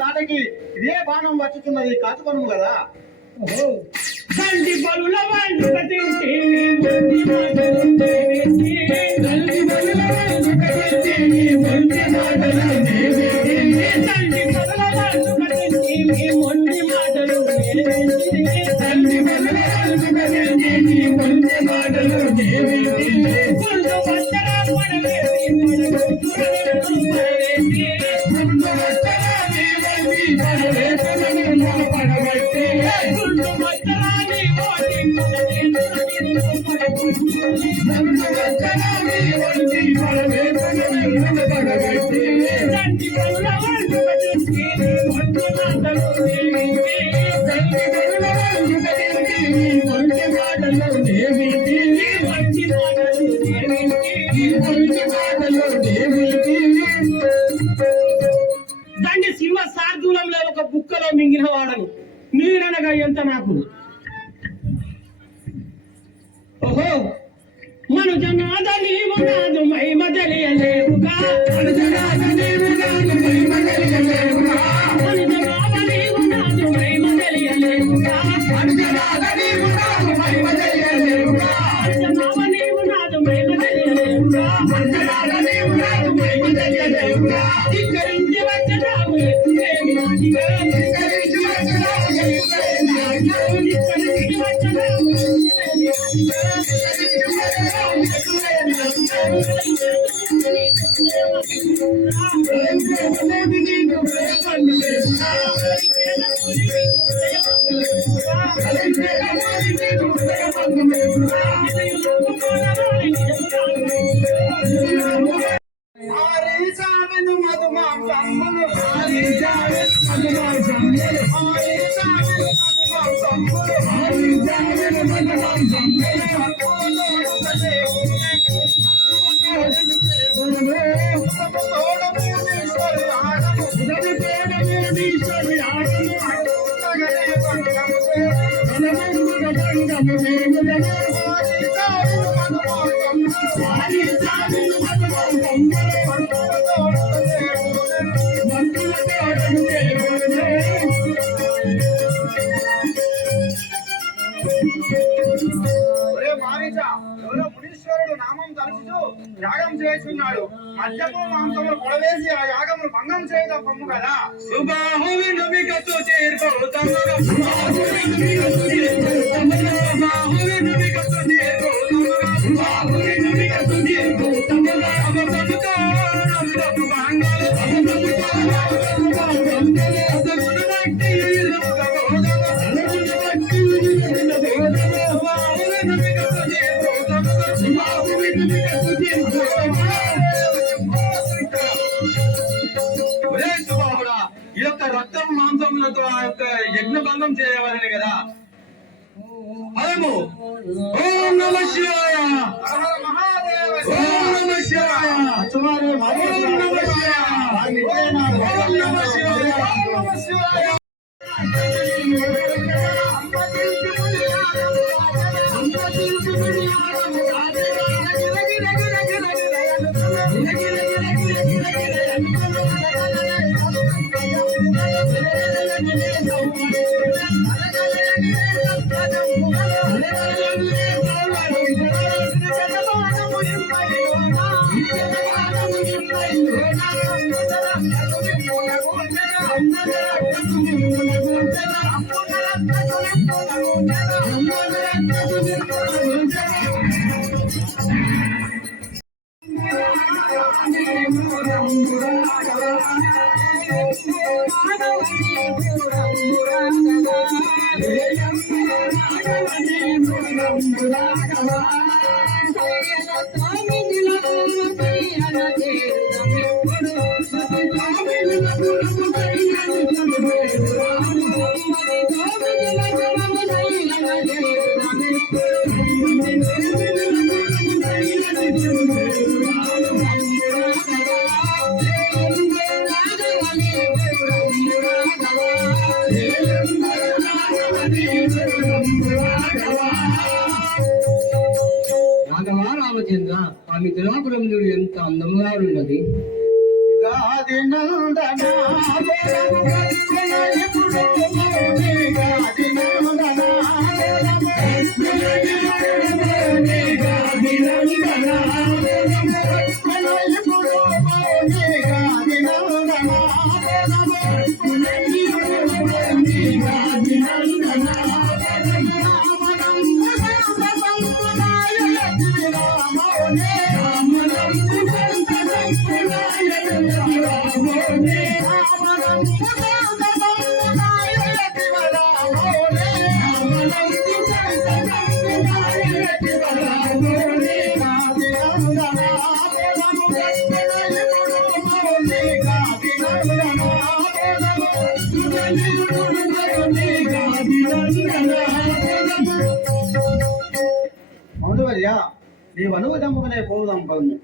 తాతకి ఇదే బాణం వచ్చుతున్నది కాచుకోను కదా. దాన్ని శివ శార్దూలంలో ఒక బుక్కలో మింగిన వాడను నీరనగా ఎంత నాకు. ఓహో మనుజనాథ నీవు నాదు మహిమ తెలియలేవుగా, మనుజనాథ నీవు నాదు మహిమ తెలియలేవుగా, మనుజనాథ నీవు నాదు మహిమ తెలియలేవుగా, మనుజనాథ నీవు నాదు మహిమ తెలియలేవుగా, మనుజనాథ నీవు నాదు మహిమ తెలియలేవుగా, మనుజనాథ నీవు నాదు మహిమ తెలియలేవుగా. ధిక్కరించి వచ్చావు ఎత్తులేని నాటిగా, ధిక్కరించి వచ్చావు ఎత్తులేని నాటిగా, ధిక్కరించి వచ్చావు ఎత్తులేని నాటిగా. మునీశ్వరుడు నామం తలుచుతూ యాగం చేస్తున్నాడు. మధ్యము మాంసములు పొడవేసి ఆ యాగములు భంగం చేయడం పొమ్ము కదా. ఈ యొక్క రక్తం మాంసములతో ఆ యొక్క యజ్ఞ భంగం చేయవాలని కదా. ఓం నమ శివాయ, ఓం నమ శివాయ, ఓం నమ శివాయ, ఓం నమ శివాయ, ఓం నమ శివాయ. శ్రీకాకుళం చూడు ఎంత అందంగా ఉన్నది. గాది నందనా బోలము కట్టున ఇప్పుడు మౌని గాది నందనా బోలము కట్టున ఇప్పుడు మౌని గాది నందనా బోలము కట్టున ఇప్పుడు మౌని గాది నందనా బోలము కట్టున ఇప్పుడు మౌని గాది నందనా మౌనవర్య నీవు అనువదమ్ముకునే పోదాం పదము.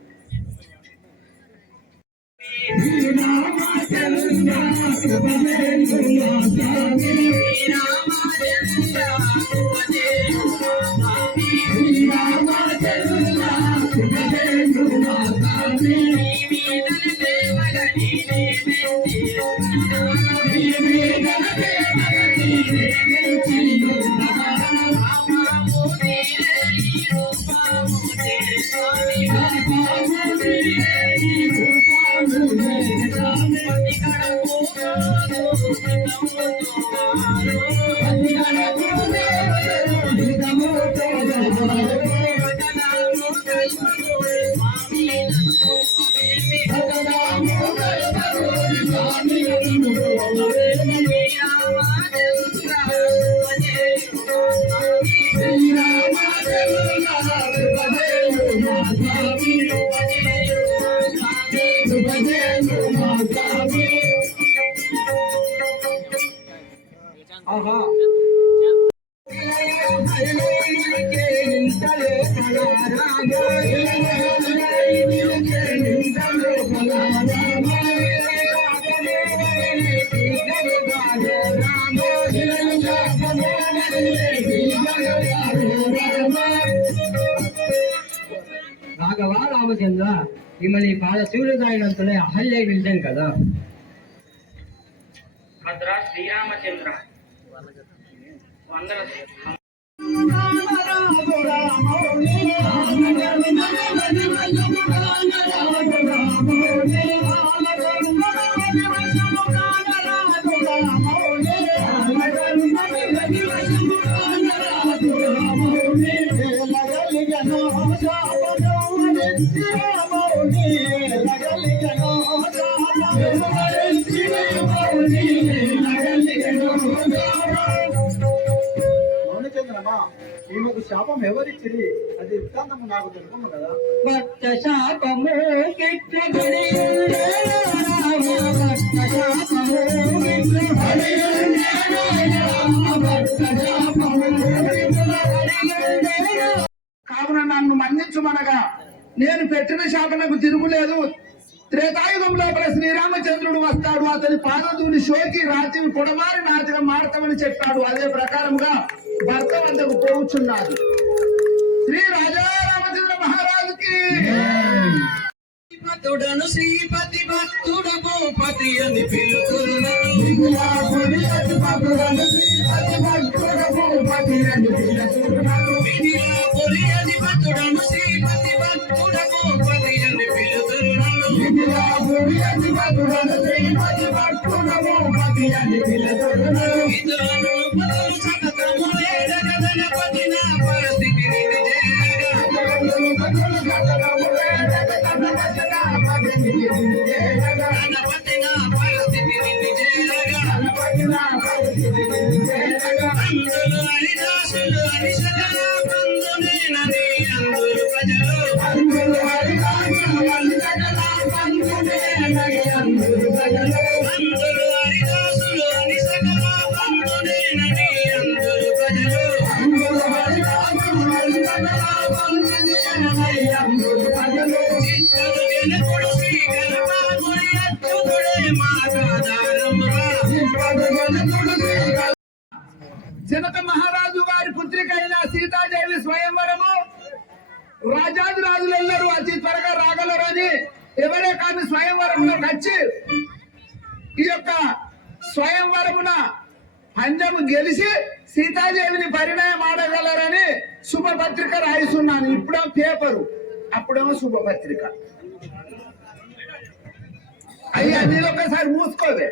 ఆహా రాఘవ రామచంద్ర, మిమ్మల్ని పాద శివులు తాగినంతనే అహల్య నిలిచాను కదా. భద్ర శ్రీరామచంద్ర వందన మౌనచంద్రమా, ఈమెకు శాపం ఎవరిచ్చిరి అది వృత్తాంతము నాకు తెలుపము కదా. భక్త శాపము గిట్టుబడియుండే రామ, భక్త శాపము గిట్టుబడియుండే రామ, భక్త శాపము గిట్టుబడియుండే. కావున నన్ను మన్నించుమనగా నేను పెట్టిన శాపనకు తిరుగులేదు. త్రేతాయుగం లోపల శ్రీరామచంద్రుడు వస్తాడు, అతని పాదధూని శోకి రాత్రి పొడమారి నాటిగా మారతామని చెప్పాడు. అదే ప్రకారంగా భర్త వద్దకు పోవుచున్నాడు. శ్రీ రాజారామచంద్ర మహారాజుకి భక్తుడను శ్రీపతి భక్తుడు భూపతి అని పిలుతున్నారు. విధిలా పొలి అధిపతుడను శ్రీపతి భక్తుడు భూపతి అని పిలుతున్నారు. ఇతరులను పదలు సతతము వేద గణపతి నా పరిస్థితిని గణపతి నా పరిస్థితిని అందులు హరిదాసులు హరిశకల బంధునేనని అందరు ప్రజలు అందులు హరిదాసులు హరిశకల బంధునేనని అందరు ప్రజలు చిత్తలు జనకుడు శ్రీ గణపాదుని అచ్యుతుడే మాతాదారముగా. జనక మహారాజు గారి పుత్రిక అయిన సీతాదేవి స్వయంవరము రాజాది రాజులెల్లరూ అతి త్వరగా రాగలరని ఎవరే కానీ స్వయంవరంలోకి వచ్చి ఈ యొక్క స్వయంవరమున పందెము గెలిచి సీతాదేవిని పరిణయం ఆడగలరని శుభపత్రిక రాయిస్తున్నాను. ఇప్పుడేమో పేపరు, అప్పుడేమో శుభపత్రిక. అయ్యా నేను ఒకసారి మూసుకోవే.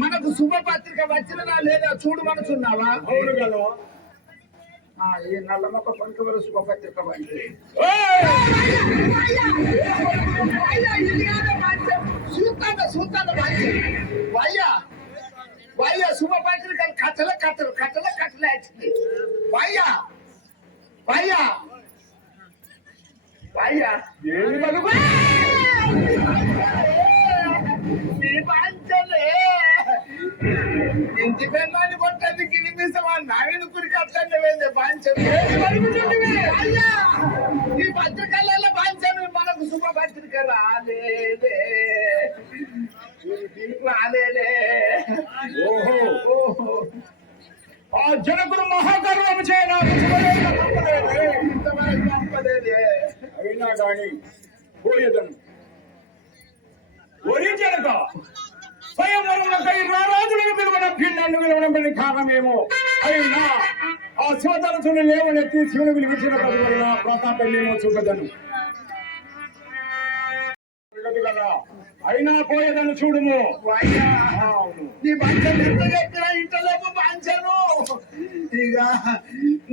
మనకు శుభపత్రిక వచ్చినదా లేదా చూడమనుచున్నావా? అవును కదా. ఈ నల్ల మొక్క పలుకవల శుభపత్రిక వంటి శుభపత్రికలు కట్టల కట్టలు వచ్చింది. ఇంటి పెన్నాన్ని కొట్టండి గిరిమిసమా నాయన కురికి అట్లంటే బాంచం ఈ పత్రికలలో బాంచం. మనకు శుభపత్రిక రాలేదే. ఆ జనకుడు మహాగర్వం చేయలేదు. అయినా కానీ పోయేదను ఒరి జనక స్వయంవరంలోకై రారాజులను పిలువన భిన్నాన్ని విలువడం కారణమేమో అయినా ఆ శివతరచుని లేవనెత్తి శివుని విలువించిన పది వల్ల ప్రతాపేమో చూపదను కదా. అయినా పోయేదను చూడుము. నీ పంచం ఎంత చెప్పిన ఇంటలోపు పంచను ఇక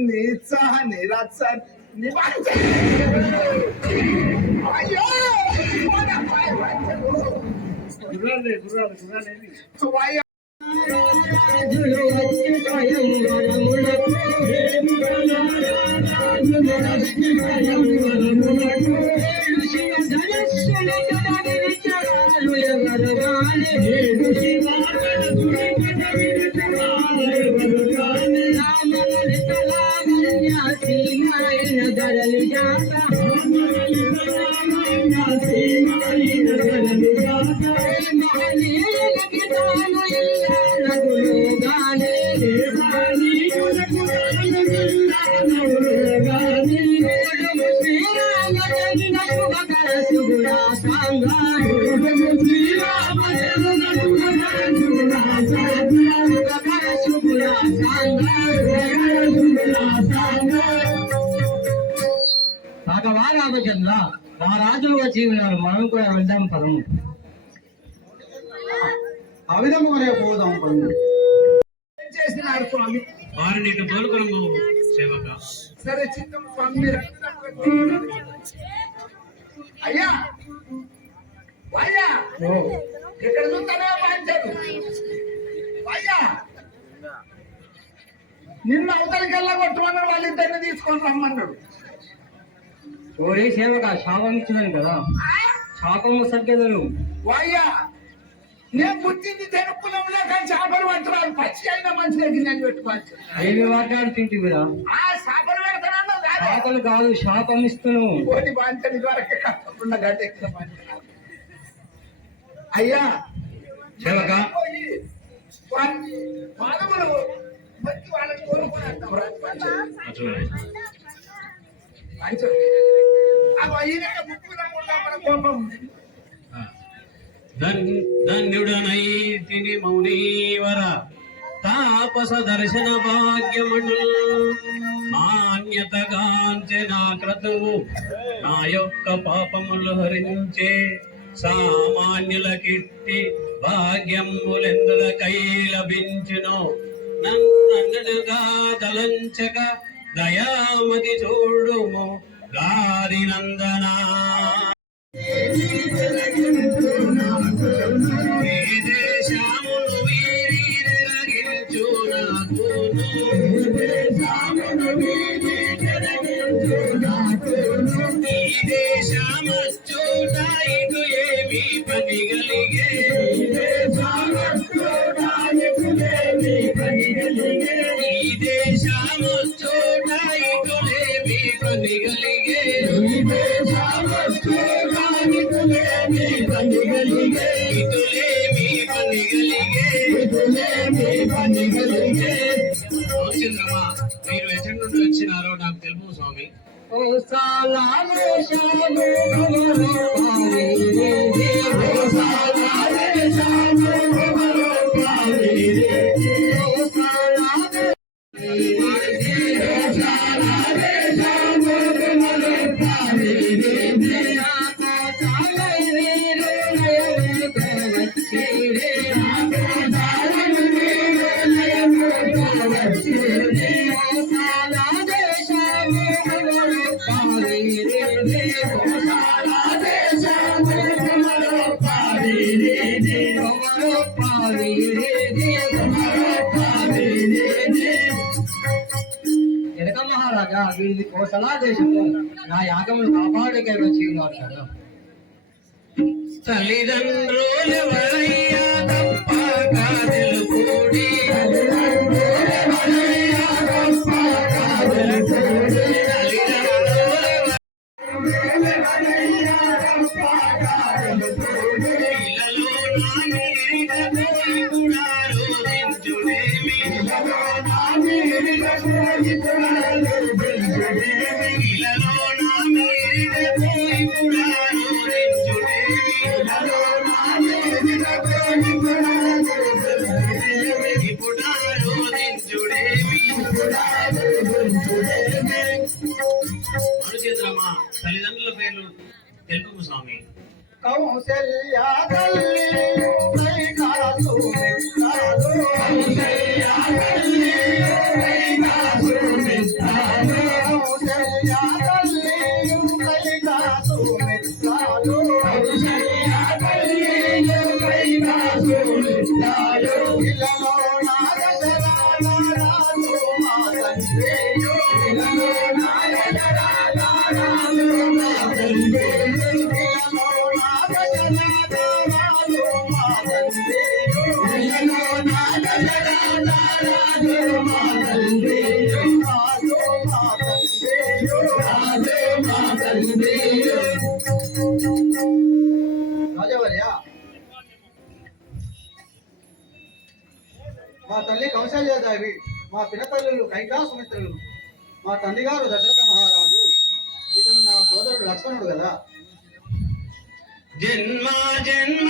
నీచ నిరచ్చ నీ పంచం. అయ్యో రాఘవా రామచంద్ర, మా రాజులు వచ్చి ఉన్నారు, మనం కూడా వెళ్దాం పదము. ఆ విధముగానే పోదాం పదము. చేసినారు స్వామి. వారిని ఇటు తోలుకొను సేవక. సరే చిత్తం స్వామి. మీరు అయ్యా అయ్యా ఇక్కడ చూస్తానే వాంచారు. అయ్యా నిన్న అవతలికి వెళ్ళగొట్టమన్నాడు, వాళ్ళిద్దరిని తీసుకొని రమ్మన్నాడు. ఓరే సేవక, శాపం ఇచ్చినాను కదా, శాపము సరిగదను. వాయ్యా, నేను పుట్టింది తెలుపులంలో కానీ చేపలు పట్టురాలు, పచ్చి అయినా మంచిగా గిన్నెలు పెట్టుకోవచ్చు. ఏమి మాట్లాడుతుంటే కూడా ఆ చేపలు పెడతానన్నా శాపలు కాదు, శాపం ఇస్తును. కోటి బాంచని వరకే కష్టకుండా గడ్డ అయ్యా సేవక పోయి వారికి పాదములు వచ్చి వాళ్ళని కోరుకుని అంటాం. కోపం ధన్యుడనైతిని మౌనీవర తాపస దర్శన భాగ్యముడు మాన్యతగాంచె నా క్రతువు నా యొక్క పాపములు హరించే సామాన్యుల కీర్తి భాగ్యములెందులకై లభించును నన్ననుగా తలంచక దయామతి చూడుము గారి నందనా దేశమును వీరిరగించు ఈ దేశమచ్చోట ఇటు ఏమి పని గలిగే ఈ దేశమచ్చోట ఇటులేమి పని గలిగే ఇటులేమి పని గలిగే రామచంద్రమా, మీరు ఎక్కడి నుండి వచ్చినారో నాకు తెలుపు స్వామి. ఓ సాలాము శాము పారే ఓ సాలాము శాము పారే ఓ సాలాము జనక మహారాజా, వీరి కోసలా దేశంలో నా యాగములు కాపాడకే వచ్చి ఉన్నారు కదా. తల్లిదండ్రులెవరయ్యా తప్పక తెలుపుడి అనుచేద్రమా, తల్లిదండ్రుల పేర్లు తెలుపు స్వామి. కౌసల్యా తల్లి కైకాసు మిత్రాలు కౌసల్యా తల్లి కైకాసు మిత్రాలు కౌసల్యా తల్లి కైకాసు మిత్రాలు కౌసల్యా తల్లి కైకాసు మిత్రాలు ఇలలో నాగరాజు మా తండ్రి ఇలలో నాగరాజు మా తండ్రి రాజవర్య, మా తల్లి కౌశల్యాదేవి, మా పినతల్లులు కైకా సుమిత్రులు, మా తండ్రి గారు దశరథ మహారాజు, ఇతను నా సోదరుడు లక్ష్మణుడు కదా. జన్మ జన్మ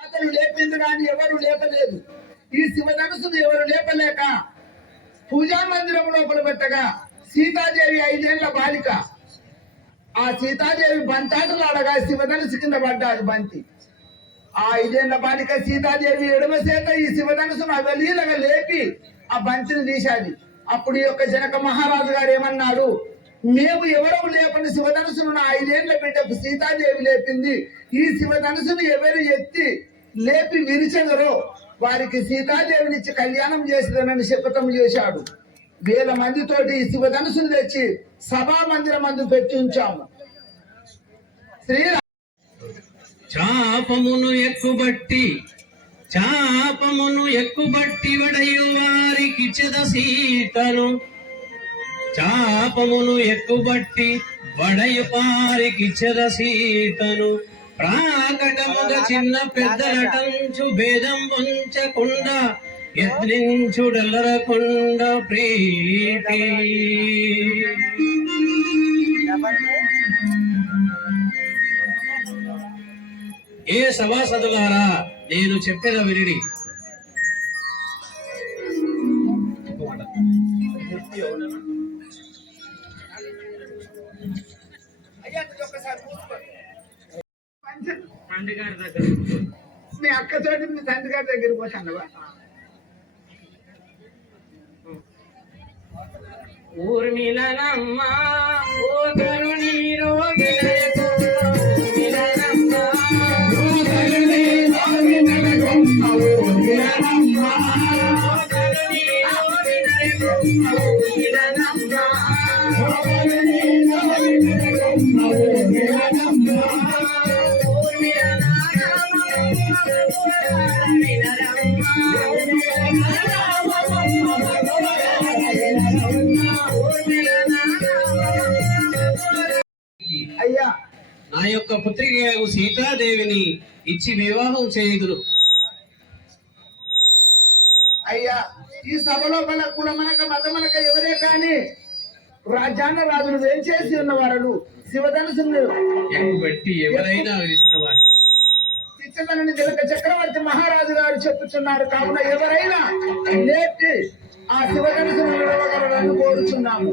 అతను లేపింది కానీ ఎవరు లేపలేదు. ఈ శివధనుసును ఎవరు లేపలేక పూజా మందిరం లోపల పెట్టగా సీతాదేవి 5 ఏళ్ల బాలిక. ఆ సీతాదేవి బంతాటలాడగా శివధనుసు కింద పడ్డాడు బంతి. ఆ 5 ఏళ్ల బాలిక సీతాదేవి ఎడమ చేత ఈ శివధనుసును అవలీలగా లేపి ఆ బంతిని తీశాది. అప్పుడు ఈ యొక్క జనక మహారాజు గారు ఏమన్నాడు, మేము ఎవరు లేపని శివధనుసును నా 5 ఏళ్ల బిడ్డకు సీతాదేవి లేపింది. ఈ శివధనుసును ఎవరు ఎత్తి లేపి విరిచెదరో వారికి సీతాదేవినిచ్చి కళ్యాణం చేసిదనని శపథం చేశాడు. 1000 మందితోటి ఈ శివధనుసును తెచ్చి సభా మందిరం మందు పెట్టి ఉంచాము. చాపమును ఎక్కుబట్టి వడయు వారికి చెద సీతను. చాపమును ఎక్కుబట్టి వడయు వారికి చెద సీతను. ప్రాకటముగ చిన్న పెద్దలటంచు భేదం ఉంచకుండా ఎద్రించుడల్లరకొండ ప్రీతి. ఏ సభాసదులారా, నేను చెప్పేద వినిడి. తండ్రి గారి దగ్గర మీ అక్కతోటి మీ తండ్రి గారి దగ్గరికి పోతానవా? ఊర్మిళనమ్మ ఓ కరుణీ అయ్యా, నా యొక్క పుత్రికకు సీతాదేవిని ఇచ్చి వివాహం చేయుదురు. అయ్యా, ఈ సభలో మన కులమనక మతమనక ఎవరే కానీ రాజ్యాంగ రాజులు వేంచేసి ఉన్న వారు శివధనుసును ఎక్కుబట్టి ఎవరైనా విరిచిన వారి శిక్షణని జనక చక్రవర్తి మహారాజు గారు చెప్పుచున్నారు. కావున ఎవరైనా లేపి ఆ శివధనుసును విడవగలరని కోరుచున్నాము.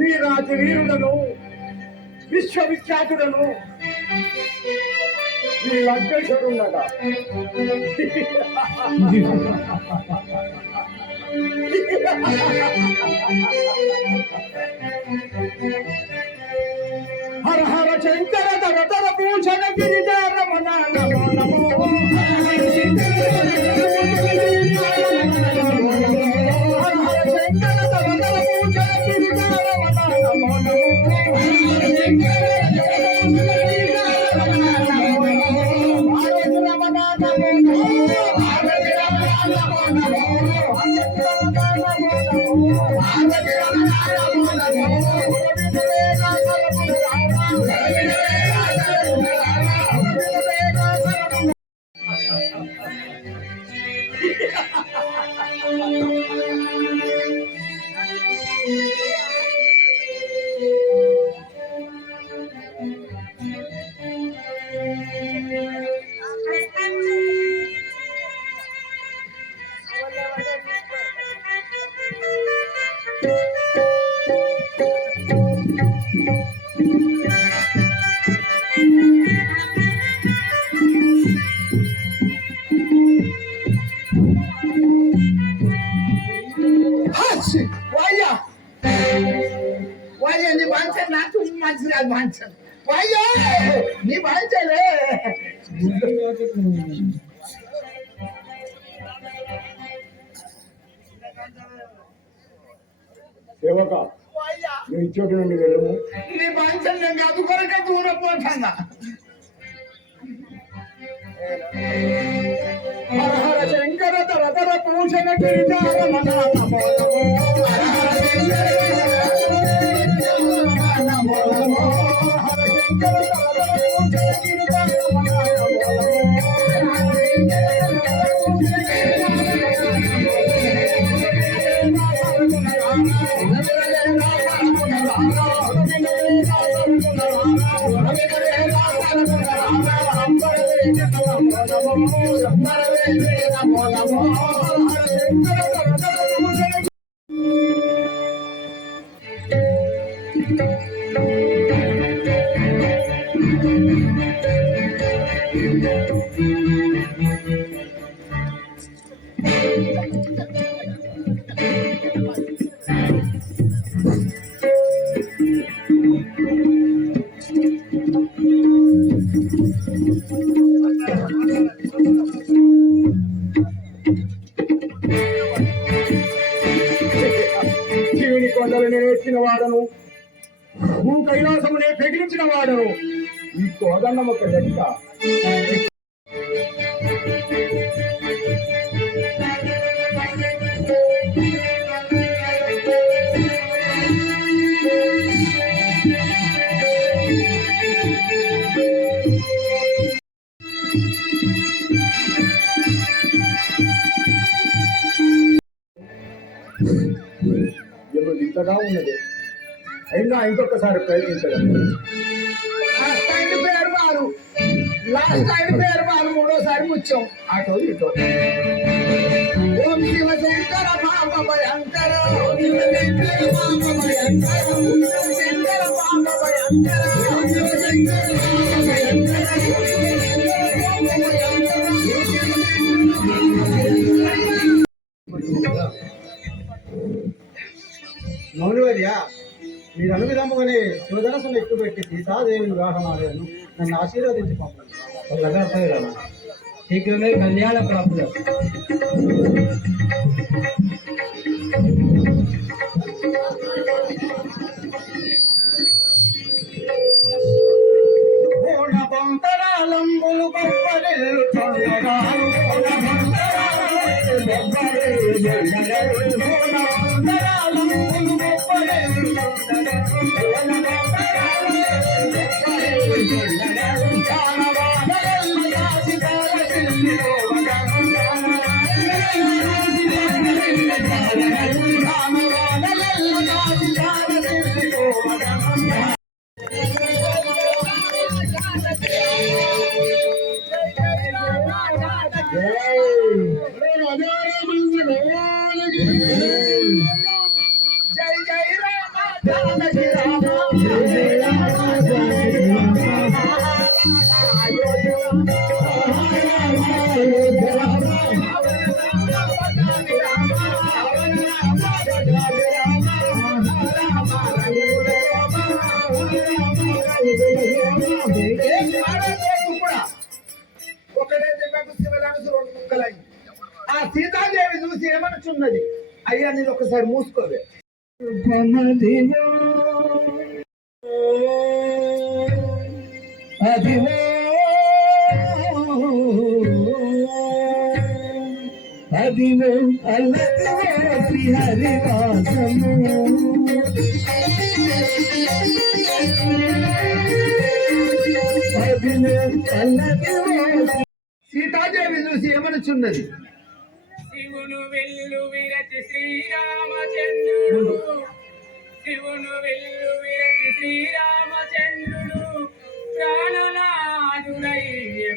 వీరాజు వీరులను విశ్వవిఖ్యాతులను ఈ లంకేశ్వరున్నట. హర హర శంకర తర తర భూషణ గిరిజార రమణ నమో నమో. హర శంకర తర తర భూషణ గిరిజార రమణ వాయ్యా వాయ్యా నీ బాంచ నాకు మంచిది అది బాంచ వాయ్యా నీ బాంచలే సేవక నువ్వు ఇచ్చోటి నుండి వెళ్ళము. నీ బాంచలు నేను అందుకొరకే దూరం పోతానా. హర హర శంకర తర తర పూషణ గిరిజార నమో నమో హర హర శంకర నమో నమో హర శంకర తర తర పూషణ గిరిజార నమో శివుని కొండలని ఎక్కిన వాడను, భూ కైలాసమునే పెగిలించిన వాడను. ఈ కోదండం ఒక లెక్క. ఇంతగా ఉన్నది, అయినా ఇంకొకసారి ప్రయత్నించగలను. లాస్ట్ ఆయన పేరు మారు మూడోసారి ముత్యం అటో ఇటో. ఓం శివ శంకర పాప భయంకర ఓం శివ శంకర పాప భయంకర ఓం శివ శంకర పాప భయంకర ఓం శివ శంకర పాప భయంకర మౌనివర్య, మీరు అనువిధముగానే శివధనసును ఎక్కుపెట్టి సీతాదేవిని వివాహమాడాను. నన్ను ఆశీర్వదించి పంపండి. శీఘ్రమే కళ్యాణ ప్రాప్తులు. లంబులు గొప్పలు చొండగాలు జై జై రామ జానకి రామ జై జై రామ జానకి రామ ఆ సీతాదేవి చూసి ఏమనుచున్నది? అయ్యా నేను ఒకసారి మూసుకోవే. అదివో అదివో అల్లదివో శ్రీహరివాసము సీతాదేవి చూసి ఏమనుచున్నది? శివును వెల్లు విరచి శ్రీరామచంద్రుడు శివును వెల్లు విరచి శ్రీరామచంద్రుడు ప్రాణనాథుడయ్య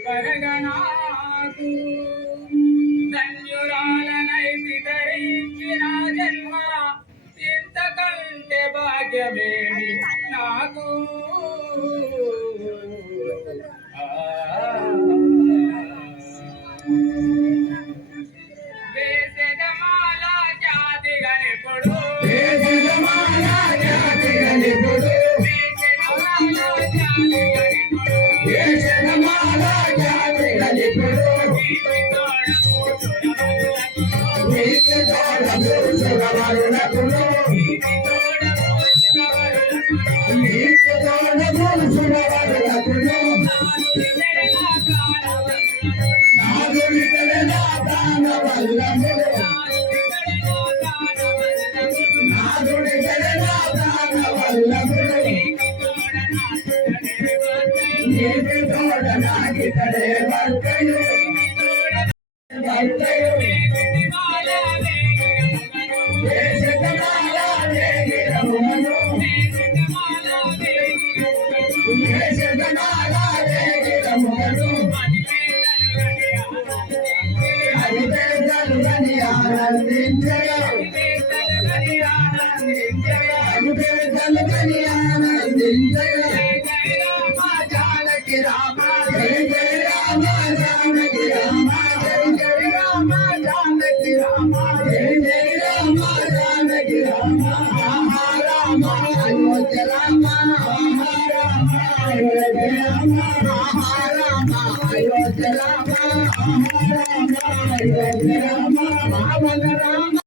పరగనాకు ధన్యురాలనైతి ధరించిన జన్మ ఇంతకంటే భాగ్యమేమి నాకు వేసెదమాల జాతి గణిపుడు వేసెదమాల జాతి గణిపుడు వేసెదమాల జాతి గణిపుడు నీతి తోడము సురవరుణకుడు నీతి తోడము సురవరుణకుడు నాదుడి తెలనా దానవల్లముడు నాదుడి తెలనా దానవల్లముడు నీతి తోడ నాకితడే వర్తయు వర్తయు వేసెదమాల వేగిరమును వేసెదమాల వేగిరమును హరివేదలు గని ఆనందించగా హరివేదలు గని ఆనందించగా జానకి రామ జయ జయ రామ జానకి రామ జయ జయ రామ జానకి రామ జయ జయ రామ జానకి రామ రామ రామ అయోధ్య రామ రామ రామ అయోధ్య రామ రామ రామ అయోధ్య రామ రామ రామ అయోధ్య రామ